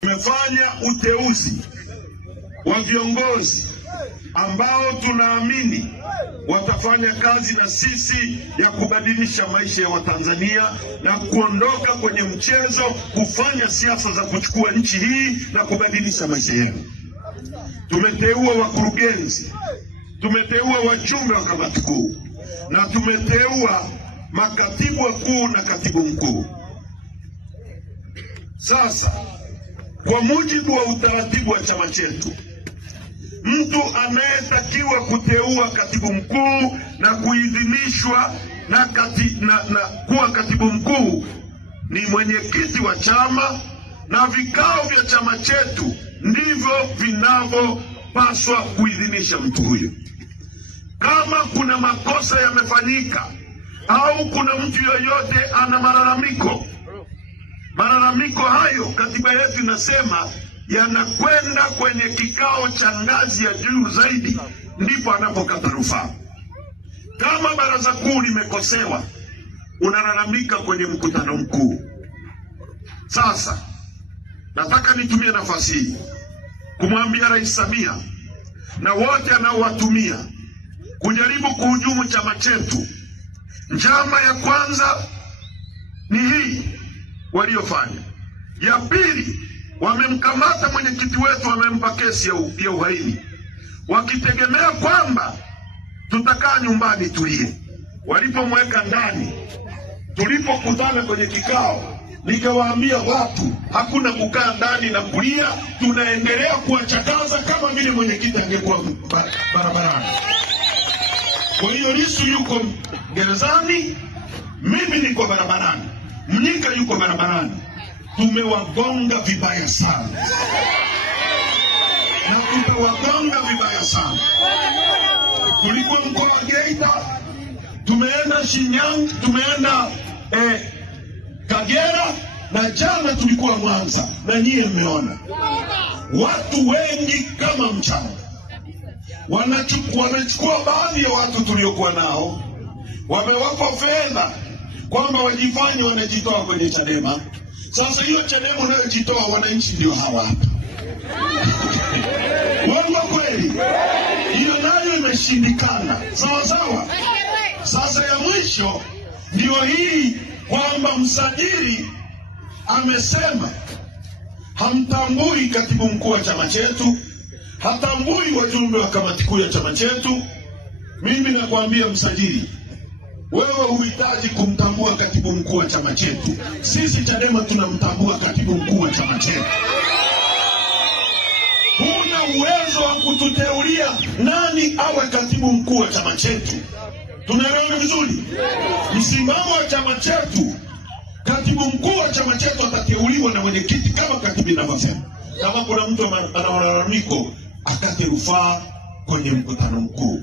Tumefanya uteuzi wa viongozi ambao tunaamini watafanya kazi na sisi ya kubadilisha maisha ya Watanzania na kuondoka kwenye mchezo kufanya siasa za kuchukua nchi hii na kubadilisha maisha yao. Tumeteua wakurugenzi, tumeteua wajumbe wa kamati kuu na tumeteua makatibu wakuu na katibu mkuu. Sasa kwa mujibu wa utaratibu wa chama chetu, mtu anayetakiwa kuteua katibu mkuu na kuidhinishwa na kuwa katibu mkuu ni mwenyekiti wa chama, na vikao vya chama chetu ndivyo vinavyopaswa kuidhinisha mtu huyo. Kama kuna makosa yamefanyika au kuna mtu yoyote ana malalamiko hayo, katiba yetu inasema yanakwenda kwenye kikao cha ngazi ya juu zaidi, ndipo anapokata rufaa. Kama baraza kuu limekosewa, unalalamika kwenye mkutano mkuu. Sasa nataka nitumie nafasi hii kumwambia Rais Samia na wote anaowatumia kujaribu kuhujumu chama chetu. Njama ya kwanza ni hii waliofanya. Ya pili, wamemkamata mwenyekiti wetu, wamempa kesi ya uhaini, wakitegemea kwamba tutakaa nyumbani tulie. Walipomweka ndani, tulipokutana kwenye kikao, nikawaambia watu hakuna kukaa ndani na kulia, tunaendelea kuwachakaza kama vile mwenyekiti angekuwa barabarani. Kwa hiyo Lissu yuko gerezani, mimi niko barabarani, Mnyika yuko barabarani. Tumewagonga vibaya sana na tutawagonga vibaya sana. Tulikuwa mkoa wa Geita, tumeenda Shinyanga, tumeenda Kagera, na jana tulikuwa Mwanza, na nyie mmeona watu wengi kama mchana wanachukua baadhi ya watu tuliokuwa nao, wamewapa fedha kwamba wajifanye wanajitoa kwenye Chadema. Sasa hiyo Chadema unayojitoa wananchi ndio hawa hapa. Wongo kweli? Hiyo nayo imeshindikana. Sawa sawa. Sasa ya mwisho ndio hii kwamba msajili amesema hamtambui katibu mkuu wa chama chetu, hatambui wajumbe wa kamati kuu ya chama chetu. Mimi nakwambia msajili, wewe huhitaji kumtambua katibu mkuu wa chama chetu. Sisi Chadema tunamtambua katibu mkuu wa chama chetu. Huna uwezo wa kututeulia nani awe katibu mkuu wa chama chetu. Tunaelewana vizuri? Msimamo wa chama chetu, katibu mkuu wa chama chetu atateuliwa na mwenyekiti kama katibu inavyosema. Kama kuna mtu ana malalamiko, akate rufaa kwenye mkutano mkuu.